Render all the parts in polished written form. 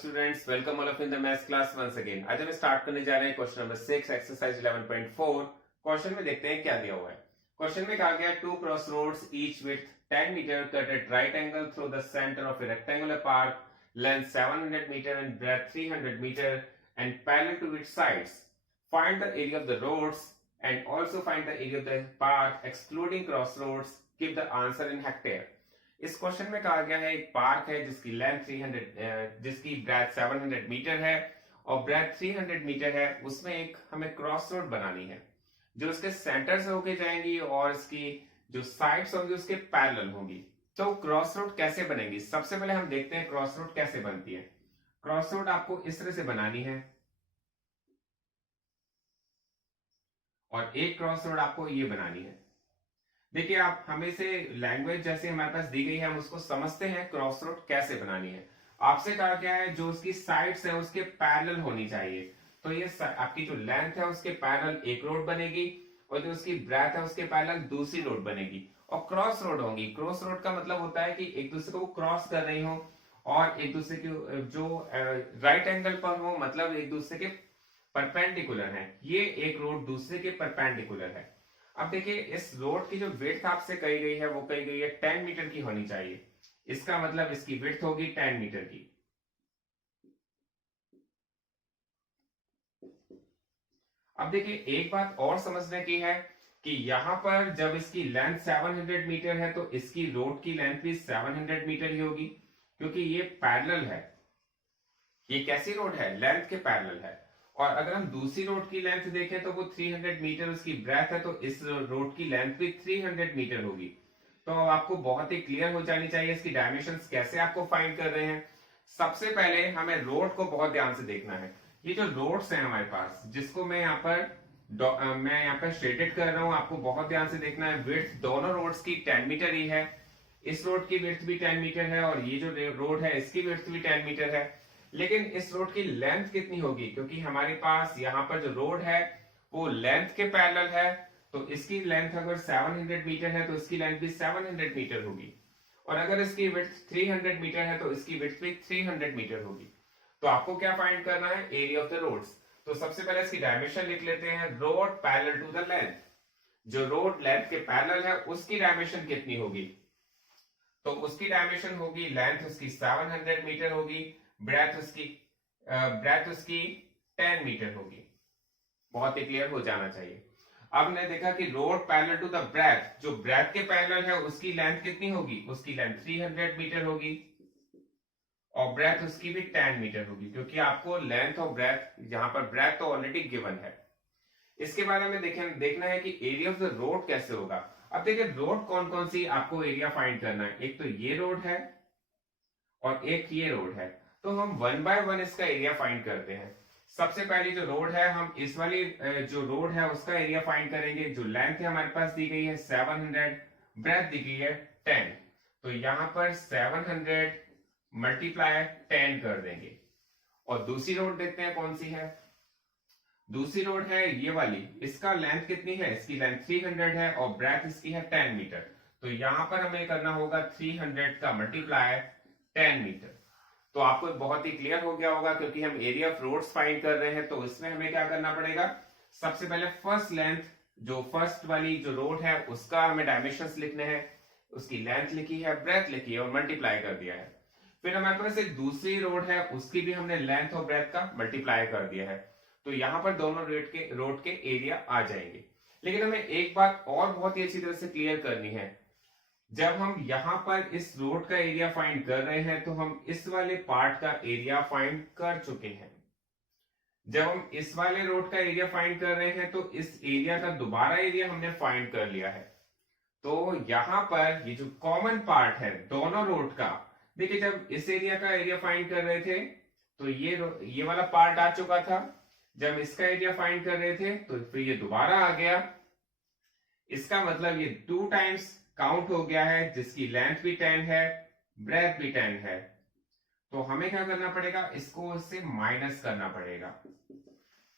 Students, welcome all of in the maths class once again. आज हम start करने जा रहे हैं क्वेश्चन नंबर 6 एक्सरसाइज 11.4। क्वेश्चन में देखते हैं क्या दिया हुआ है। क्वेश्चन में कहा गया two cross roads each with 10 metre cut at right angle through the centre of a rectangular park, length 700 metre and breadth 300 metre and parallel to its sides. Find the area of the roads and also find the area of the park excluding cross roads. Give the answer in hectare. इस question में कहा गया है एक park है जिसकी length 300 जिसकी breath 700 metre है और ब्रेथ 300 मीटर है। उसमें एक हमें क्रॉस रोड बनानी है जो उसके सेंटर से होके जाएंगी और इसकी जो साइड्स होंगी उसके पैरेलल होंगी। तो क्रॉस रोड कैसे बनेगी, सबसे पहले हम देखते हैं क्रॉस रोड कैसे बनती है। क्रॉस रोड आपको इस तरह से बनानी है और एक क्रॉस रोड आपको ये बनानी है। देखिए, आप हमें से लैंग्वेज जैसे हमारे पास दी गई है हम उसको समझते हैं क्रॉस रोड कैसे बनानी है। आपसे कहा गया है जो उसकी साइड्स है उसके पैरेलल होनी चाहिए। तो ये आपकी जो लेंथ है उसके पैरेलल एक रोड बनेगी और जो उसकी ब्रेथ है उसके पैरेलल दूसरी रोड बनेगी और क्रॉस रोड होंगी। क्रॉस रोड का मतलब होता है कि एक दूसरे को क्रॉस कर रही हो और एक दूसरे की जो राइट एंगल पर हो, मतलब एक दूसरे के परपेंडिकुलर है। ये एक रोड दूसरे के परपेंडिकुलर है। अब देखिए, इस रोड की जो विड्थ आपसे कही गई है वो कही गई है 10 मीटर की होनी चाहिए। इसका मतलब इसकी विड्थ होगी 10 मीटर की। अब देखिए, एक बात और समझने की है कि यहां पर जब इसकी लेंथ 700 मीटर है तो इसकी रोड की लेंथ भी 700 मीटर ही होगी, क्योंकि ये पैरेलल है। ये कैसी रोड है? लेंथ के पैरेलल है। और अगर हम दूसरी रोड की लेंथ देखें तो वो 300 मीटर उसकी ब्रेथ है, तो इस रोड की लेंथ भी 300 मीटर होगी। तो अब आपको बहुत ही क्लियर हो जानी चाहिए इसकी डायमेंशंस कैसे आपको फाइंड कर रहे हैं। सबसे पहले हमें रोड को बहुत ध्यान से देखना है। ये जो रोड्स हैं हमारे पास, जिसको मैं यहाँ पर स्ट्रेटेड कर रहा हूँ, आपको बहुत ध्यान से देखना है। विड्थ दोनों रोड्स की 10 मीटर ही है। इस रोड की विड्थ भी 10 मीटर है और ये जो रोड है इसकी विड्थ भी 10 मीटर है। लेकिन इस रोड की लेंथ कितनी होगी? क्योंकि हमारे पास यहाँ पर जो रोड है वो लेंथ के पैरेलल है, तो इसकी लेंथ अगर 700 मीटर है तो इसकी लेंथ भी 700 मीटर होगी। और अगर इसकी विड्थ 300 मीटर है तो इसकी विड्थ भी 300 मीटर होगी। तो आपको क्या फाइंड करना है? Area of the roads. तो सबसे पहले इसकी डायमेंशन लिख लेते हैं। Road parallel to the length, जो रोड लेंथ के पैरेलल है उसकी डायमेंशन कितनी होगी? तो उसकी डायमेंशन होगी, लेंथ उसकी 700 मीटर होगी, ब्रेथ उसकी 10 मीटर होगी। बहुत ही क्लियर हो जाना चाहिए। अब हमने देखा कि road parallel to the breadth, जो ब्रेथ के पैरेलल है उसकी लेंथ कितनी होगी? उसकी लेंथ 300 मीटर होगी और ब्रेथ उसकी भी 10 मीटर होगी, क्योंकि आपको लेंथ और ब्रेथ, यहां पर ब्रेथ तो ऑलरेडी गिवन है। इसके बारे में देखना है कि एरिया ऑफ द रोड कैसे होगा। अब देखिए, रोड कौन कौन सी आपको एरिया फाइंड करना है। एक तो ये रोड है और एक ये रोड है। तो हम वन बाय वन इसका एरिया फाइंड करते हैं। सबसे पहली जो रोड है, हम इस वाली जो रोड है उसका एरिया फाइंड करेंगे। जो लेंथ है हमारे पास दी गई है 700, ब्रेथ दी गई है 10। तो यहां पर 700 मल्टीप्लाई 10 कर देंगे। और दूसरी रोड देखते हैं कौन सी है। दूसरी रोड है ये वाली। इसका लेंथ कितनी है? इसकी लेंथ 300 है और ब्रेथ इसकी है 10 मीटर। तो यहां पर हमें करना होगा 300 का मल्टीप्लाई 10 मीटर। तो आपको बहुत ही क्लियर हो गया होगा, क्योंकि हम एरिया ऑफ रोड्स फाइंड कर रहे हैं। तो इसमें हमें क्या करना पड़ेगा? सबसे पहले फर्स्ट लेंथ, जो फर्स्ट वाली जो रोड है उसका हमें डायमेंशंस लिखने हैं। उसकी लेंथ लिखी है, ब्रेथ लिखी है और मल्टीप्लाई कर दिया है। फिर हमारे पास एक दूसरी रोड है, उसकी भी हमने लेंथ और ब्रेथ का मल्टीप्लाई कर दिया है। तो यहां पर दोनों रोड के एरिया आ जाएंगे। लेकिन हमें एक बात और बहुत ही अच्छी तरह से क्लियर करनी है। जब हम यहां पर इस रोड का एरिया फाइंड कर रहे हैं तो हम इस वाले पार्ट का एरिया फाइंड कर चुके हैं। जब हम इस वाले रोड का एरिया फाइंड कर रहे हैं तो इस एरिया का दोबारा एरिया हमने फाइंड कर लिया है। तो यहां पर ये जो कॉमन पार्ट है दोनों रोड का, देखिए, जब इस एरिया का एरिया फाइंड कर रहे थे तो ये वाला पार्ट आ चुका था। जब इसका एरिया फाइंड कर रहे थे तो फिर ये दोबारा आ गया। इसका मतलब ये 2 टाइम्स काउंट हो गया है, जिसकी लेंथ भी 10 है, ब्रेथ भी 10 है। तो हमें क्या करना पड़ेगा? इसको इससे माइनस करना पड़ेगा,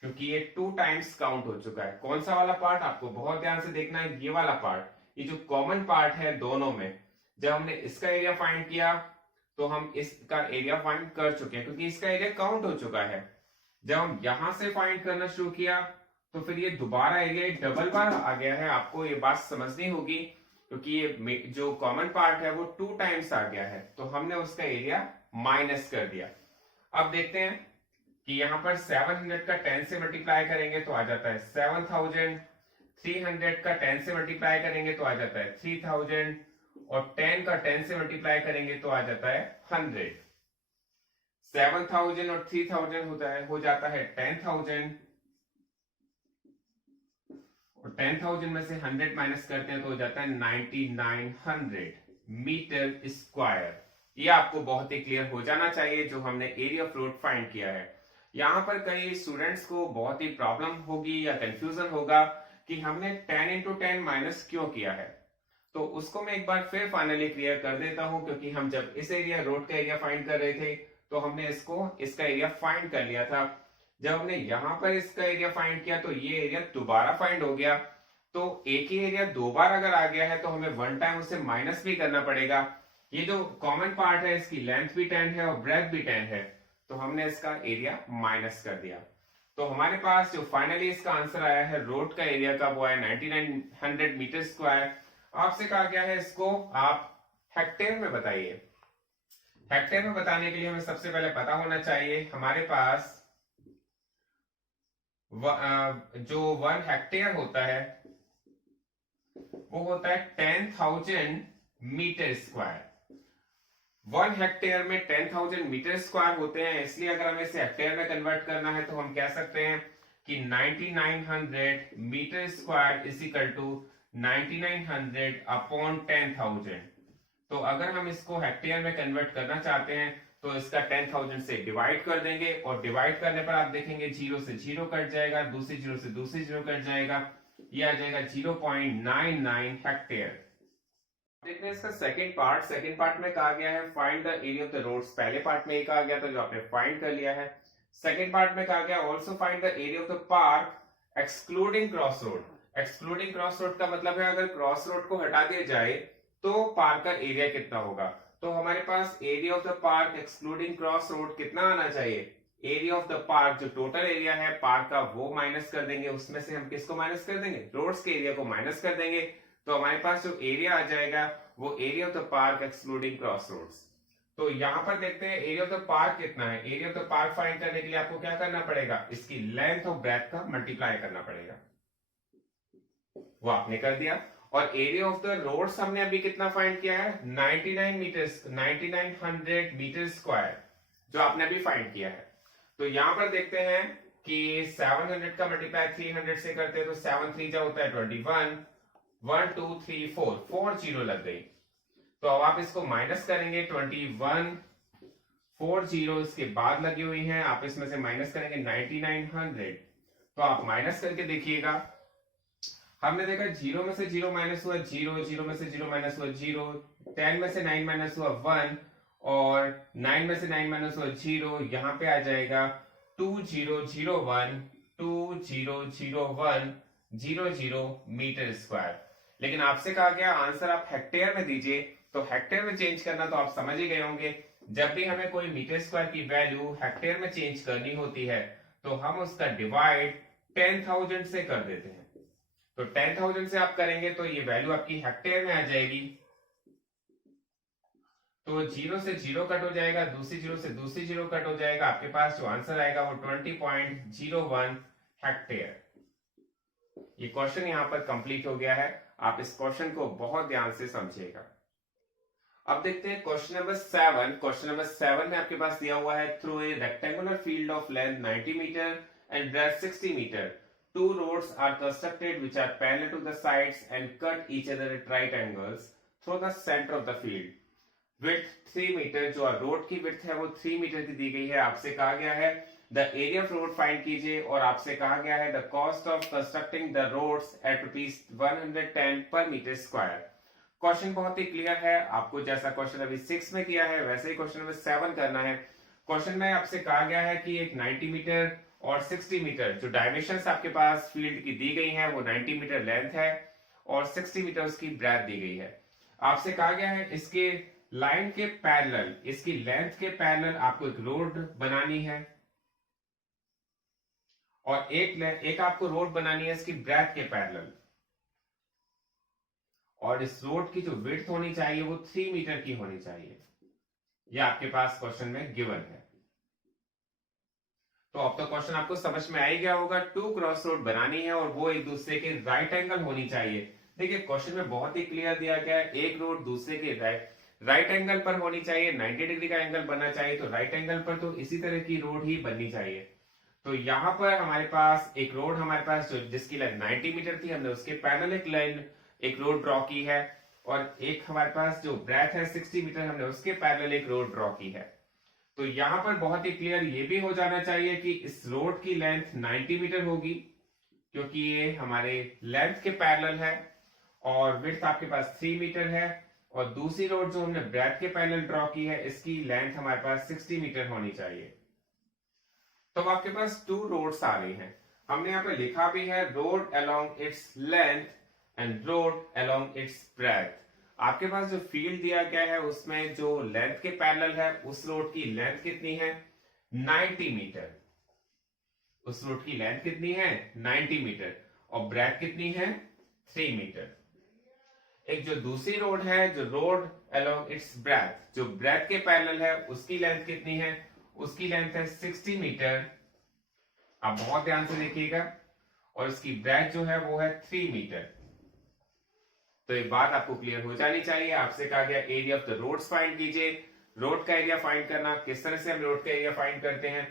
क्योंकि ये 2 टाइम्स काउंट हो चुका है। कौन सा वाला पार्ट? आपको बहुत ध्यान से देखना है। ये वाला पार्ट, ये जो कॉमन पार्ट है दोनों में, जब हमने इसका एरिया फाइंड किया तो हम इसका एरिया फाइंड कर चुके हैं क्योंकि इसका एरिया काउंट हो चुका है। जब हम यहां से फाइंड करना शुरू किया तो फिर ये दोबारा एरिया डबल बार आ गया है। आपको ये बात समझनी होगी क्योंकि ये जो कॉमन पार्ट है वो 2 टाइम्स आ गया है, तो हमने उसका एरिया माइनस कर दिया। अब देखते हैं कि यहाँ पर 700 का 10 से मल्टीप्लाई करेंगे तो आ जाता है 7000, 300 का 10 से मल्टीप्लाई करेंगे तो आ जाता है 3000, और 10 का 10 से मल्टीप्लाई करेंगे तो आ जाता है 100। 7000 और 3000 हो जाता है 10,000, और 10,000 में से 100 माइनस करते हैं तो हो जाता है 9900 मीटर स्क्वायर। ये आपको बहुत ही क्लियर हो जाना चाहिए जो हमने एरिया ऑफ रोड फाइंड किया है। यहाँ पर कई स्टूडेंट्स को बहुत ही प्रॉब्लम होगी या कंफ्यूजन होगा कि हमने 10 इंटू 10 माइनस क्यों किया है। तो उसको मैं एक बार फिर फाइनली क्लियर कर देता हूं, क्योंकि हम जब इस एरिया रोड का एरिया फाइंड कर रहे थे तो हमने इसका एरिया फाइंड कर लिया था। जब हमने यहां पर इसका एरिया फाइंड किया तो ये एरिया दोबारा फाइंड हो गया। तो एक ही एरिया दो बार अगर आ गया है तो हमें वन टाइम उसे माइनस भी करना पड़ेगा। ये जो कॉमन पार्ट है इसकी लेंथ भी 10 है और ब्रेथ भी 10 है, तो हमने इसका एरिया माइनस कर दिया। तो हमारे पास जो फाइनली इसका आंसर आया है रोड का एरिया का वो है 9900 मीटर स्क्वायर। आपसे कहा गया है इसको आप हेक्टेयर में बताइए। हेक्टेयर में बताने के लिए हमें सबसे पहले पता होना चाहिए हमारे पास जो 1 हेक्टेयर होता है वो होता है 10,000 मीटर स्क्वायर। 1 हेक्टेयर में 10,000 मीटर स्क्वायर होते हैं, इसलिए अगर हमें इसे हेक्टेयर में कन्वर्ट करना है तो हम कह सकते हैं कि 9900 metre square is equal to 9900 upon 10,000। तो अगर हम इसको हेक्टेयर में कन्वर्ट करना चाहते हैं तो इसका 10,000 से डिवाइड कर देंगे, और डिवाइड करने पर आप देखेंगे 0 से 0 कट जाएगा, दूसरी 0 से दूसरी 0 कट जाएगा, ये आ जाएगा 0.99 हेक्टेयर। देखते हैं इसका सेकंड पार्ट में कहा गया है find the area of the roads. पहले पार्ट में ये कहा गया था जो आपने फाइंड कर लिया है। सेकंड पार्ट में कहा गया also find the area of the park excluding cross road. Excluding cross road का मतलब है अगर क्रॉस रोड को हटा दिया जाए तो पार्क का एरिया कितना होगा। तो हमारे पास area of the park excluding cross road कितना आना चाहिए। एरिया ऑफ द पार्क जो टोटल एरिया है पार्क का वो माइनस कर देंगे, उसमें से हम किसको माइनस कर देंगे, रोड्स के एरिया को माइनस कर देंगे। तो हमारे पास जो एरिया आ जाएगा वो area of the park excluding cross roads. तो यहां पर देखते हैं एरिया ऑफ द पार्क कितना है। Area of the park find करने के लिए आपको क्या करना पड़ेगा, इसकी लेंथ और ब्रेथ का मल्टीप्लाई करना पड़ेगा, वो आपने कर दिया। और एरिया ऑफ द रोड्स हमने अभी कितना फाइंड किया है 9900 मीटर स्क्वायर, जो आपने अभी फाइंड किया है। तो यहां पर देखते हैं कि 700 का मल्टीप्लाई 300 से करते हैं तो 7 3 जा होता है 21, 1 2 3 4 4 जीरो लग गई। तो अब आप इसको माइनस करेंगे 21 4 जीरो इसके बाद लगी हुई हैं, आप इसमें से माइनस करेंगे 9900। तो आप माइनस करके देखिएगा, हमने देखा 0 में से 0 माइनस हुआ 0, 0 में से 0 माइनस हुआ 0, 10 में से 9 माइनस हुआ 1, और 9 में से 9 माइनस हुआ 0। यहाँ पे आ जाएगा 2001 2001 00 मीटर स्क्वायर। लेकिन आपसे कहा गया आंसर आप हेक्टेयर में दीजिए, तो हेक्टेयर में चेंज करना तो आप समझ ही गए होंगे। जब भी हमें कोई मीटर स्क्वायर की वैल्यू हेक्टेयर में चेंज करनी होती है तो हम उसका डिवाइड 10,000 से कर देते हैं। तो 10,000 से आप करेंगे तो ये वैल्यू आपकी हेक्टेयर में आ जाएगी। तो 0 से 0 कट हो जाएगा, दूसरी 0 से दूसरी 0 कट हो जाएगा, आपके पास जो आंसर आएगा वो 20.01 हेक्टेयर। ये क्वेश्चन यहां पर कंप्लीट हो गया है। आप इस क्वेश्चन को बहुत ध्यान से समझिएगा। अब देखते हैं क्वेश्चन नंबर 7। क्वेश्चन नंबर 7 में आपके पास दिया हुआ है through a rectangular field of length 90 metre and breadth 60 metre, two roads are constructed which are parallel to the sides and cut each other at right angles through the center of the field. Width 3 metre, जो road की width है वो 3 metre की दी गई है। आपसे कहा गया है the area of road find कीजिए, और आपसे कहा गया है the cost of constructing the roads at ₹110 per metre square. Question बहुत ही क्लियर है, आपको जैसा क्वेश्चन अभी 6 में किया है वैसे ही क्वेश्चन नंबर 7 करना है। क्वेश्चन में आपसे कहा गया है कि एक 90 मीटर और 60 मीटर जो डायमेंशंस आपके पास फील्ड की दी गई है वो 90 मीटर लेंथ है और 60 मीटर उसकी ब्रेथ दी गई है। आपसे कहा गया है इसके लाइन के पैरेलल, इसकी लेंथ के पैरेलल आपको एक रोड बनानी है और एक आपको रोड बनानी है इसकी ब्रेथ के पैरेलल, और इस रोड की जो विड्थ होनी चाहिए वो 3 मीटर की होनी चाहिए। यह आपके पास क्वेश्चन में गिवन है। तो अब तो क्वेश्चन आपको समझ में आ ही गया होगा। 2 क्रॉस रोड बनानी है और वो एक दूसरे के राइट एंगल होनी चाहिए। देखिए क्वेश्चन में बहुत ही क्लियर दिया गया है, एक रोड दूसरे के राइट एंगल पर होनी चाहिए, 90 डिग्री का एंगल बनना चाहिए। तो राइट एंगल पर तो इसी तरह की रोड ही बननी चाहिए। तो यहाँ पर हमारे पास एक रोड, हमारे पास जो जिसकी लेंथ 90 मीटर थी, हमने उसके पैरेलल एक लाइन एक रोड ड्रॉ की है, और एक हमारे पास जो ब्रेथ है 60 मीटर, हमने उसके पैरेलल एक रोड ड्रॉ की है। तो यहां पर बहुत ही क्लियर ये भी हो जाना चाहिए कि इस रोड की लेंथ 90 मीटर होगी, क्योंकि ये हमारे लेंथ के पैरेलल है, और विड्थ आपके पास 3 मीटर है। और दूसरी रोड जो हमने ब्रेथ के पैरेलल ड्रॉ की है, इसकी लेंथ हमारे पास 60 मीटर होनी चाहिए। तो आपके पास 2 रोड्स आ रही हैं। हमने यहाँ पे लिखा भी है road along its length and road along it's breath. आपके पास जो फील्ड दिया गया है उसमें जो लेंथ के पैरेलल है उस रोड की लेंथ कितनी है, 90 मीटर। उस रोड की लेंथ कितनी है, 90 मीटर, और ब्रेथ कितनी है, 3 मीटर। एक जो दूसरी रोड है, जो रोड अलोंग इट्स ब्रेथ, जो ब्रेथ के पैरेलल है, उसकी लेंथ कितनी है, उसकी लेंथ है 60 मीटर। आप बहुत ध्यान से देखिएगा। और इसकी ब्रेथ जो है वो है 3 मीटर। तो एक बात आपको क्लियर हो जानी चाहिए। आपसे कहा गया area of the roads find कीजिए। रोड का एरिया फाइंड करना, किस तरह से हम रोड का एरिया फाइंड करते हैं।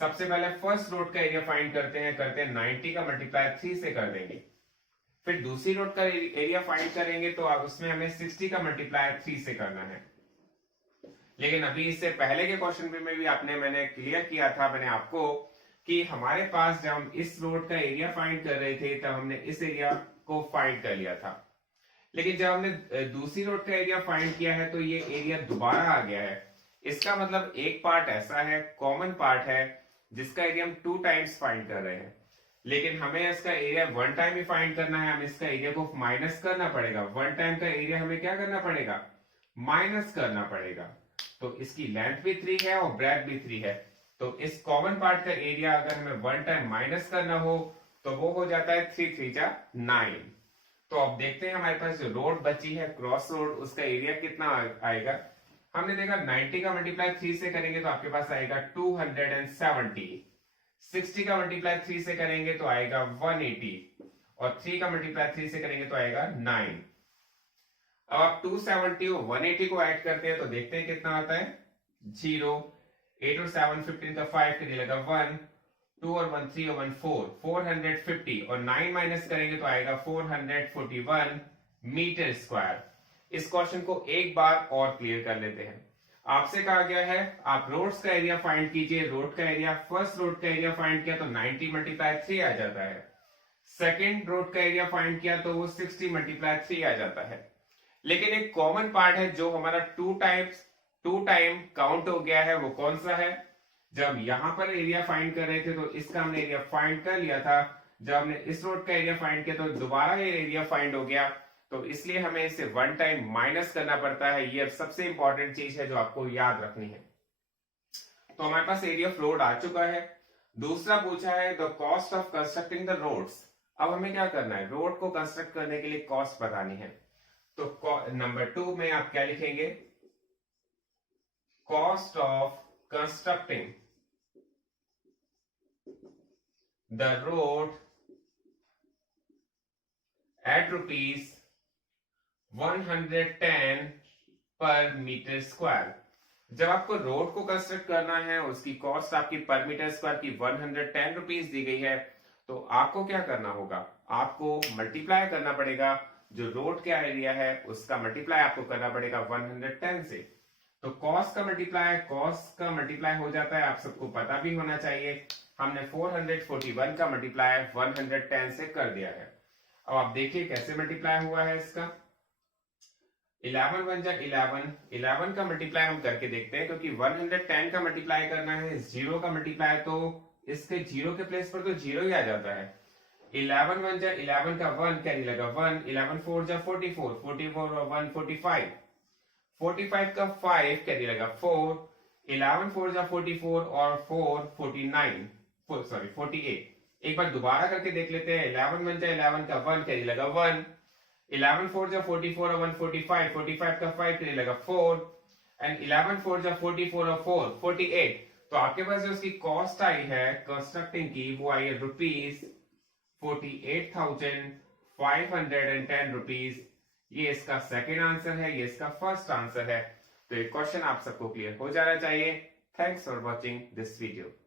सबसे पहले फर्स्ट रोड का एरिया फाइंड करते हैं 90 का मल्टीप्लाई 3 से कर देंगे। फिर दूसरी रोड का एरिया फाइंड करेंगे तो अब उसमें हमें 60 का मल्टीप्लाई 3 से करना है। लेकिन अभी इससे पहले के क्वेश्चन में भी मैंने क्लियर किया था मैंने आपको कि हमारे पास जब हम इस रोड का एरिया फाइंड कर रहे थे तब हमने इस एरिया को फाइंड कर लिया था। लेकिन जब हमने दूसरी रोड का एरिया फाइंड किया है तो ये एरिया दोबारा आ गया है। इसका मतलब एक पार्ट ऐसा है, कॉमन पार्ट है, जिसका एरिया हम 2 टाइम्स फाइंड कर रहे हैं। लेकिन हमें इसका एरिया 1 टाइम ही फाइंड करना है। हमें इसका एरिया को माइनस करना पड़ेगा। 1 टाइम का एरिया हमें क्या करना पड़ेगा, माइनस करना पड़ेगा। तो इसकी लेंथ भी 3 है और ब्रेथ भी 3 है। तो इस कॉमन पार्ट का एरिया अगर हमें 1 टाइम माइनस करना हो तो वो हो जाता है 3 3 जा 9। तो अब देखते हैं हमारे पास जो रोड बची है क्रॉस रोड, उसका एरिया कितना आएगा। हमने देखा 90 का मल्टीप्लाई 3 से करेंगे तो आपके पास आएगा 270। 60 का मल्टीप्लाई 3 से करेंगे तो आएगा 180, और 3 का मल्टीप्लाई 3 से करेंगे तो आएगा 9। अब आप 270 और 180 को ऐड करते हैं तो देखते हैं कितना आता है, 0, 8 और 7 15 का 5 के लिए लगा 1, 2 और 1 3 और 1 4, 450, और 9 माइनस करेंगे तो आएगा 441 मीटर स्क्वायर। इस क्वेश्चन को एक बार और क्लियर कर लेते हैं। आपसे कहा गया है आप रोड्स का एरिया फाइंड कीजिए। रोड का एरिया, फर्स्ट रोड का एरिया फाइंड किया तो 90 मल्टीप्लाई 3 आ जाता है। सेकेंड रोड का एरिया फाइंड किया तो वो 60 मल्टीप्लाई 3 आ जाता है। लेकिन एक कॉमन पार्ट है जो हमारा 2 टाइम काउंट हो गया है, वो कौन सा है। जब यहां पर एरिया फाइंड कर रहे थे तो इसका हमने एरिया फाइंड कर लिया था। जब हमने इस रोड का एरिया फाइंड किया तो दोबारा ये एरिया फाइंड हो गया, तो इसलिए हमें इसे 1 टाइम माइनस करना पड़ता है। ये सबसे इंपॉर्टेंट चीज है जो आपको याद रखनी है। तो हमारे पास एरिया ऑफ रोड आ चुका है। दूसरा पूछा है the cost of constructing the roads. अब हमें क्या करना है, रोड को कंस्ट्रक्ट करने के लिए कॉस्ट बतानी है। तो नंबर 2 में आप क्या लिखेंगे, cost of constructing the road at rupees 110 per metre square. जब आपको रोड को कंस्ट्रक्ट करना है, उसकी कॉस्ट आपकी पर मीटर स्क्वायर की 110 रुपीज दी गई है, तो आपको क्या करना होगा, आपको मल्टीप्लाई करना पड़ेगा। जो रोड का एरिया है उसका मल्टीप्लाई आपको करना पड़ेगा 110 से। तो कॉस्ट का मल्टीप्लाई हो जाता है, आप सबको पता भी होना चाहिए। हमने 441 का मल्टीप्लाई 110 से कर दिया है। अब आप देखिए कैसे मल्टीप्लाई हुआ है इसका। 11 1 जा 11 का मल्टीप्लाई हम करके देखते हैं, क्योंकि 110 का मल्टीप्लाई करना है, 0 का मल्टीप्लाई तो इसके 0 के प्लेस पर तो 0 ही आ जाता है। 11 1 जा 11 का 1 कैरी लगा 1, 11 4 जा 44, 44 और 1 45, 45 का 5 क्या दिया जाएगा 4, 11 4 जा 44 और 4 49, सॉरी 48। एक बार दोबारा करके देख लेते हैं। 11 1 जा 11 का 1 क्या दिया जाएगा 1, 11 4 जा 44 और 1 45, 45 का 5 क्या दिया जाएगा 4 एंड 11 4 जा 44 और 4 48। तो आपके पास जो उसकी कॉस्ट आई है कंस्ट्रक्टिंग की वो आई है ₹48,510 ये इसका सेकेंड आंसर है, ये इसका फर्स्ट आंसर है। तो ये क्वेश्चन आप सबको क्लियर हो जाना चाहिए। Thanks for watching this video.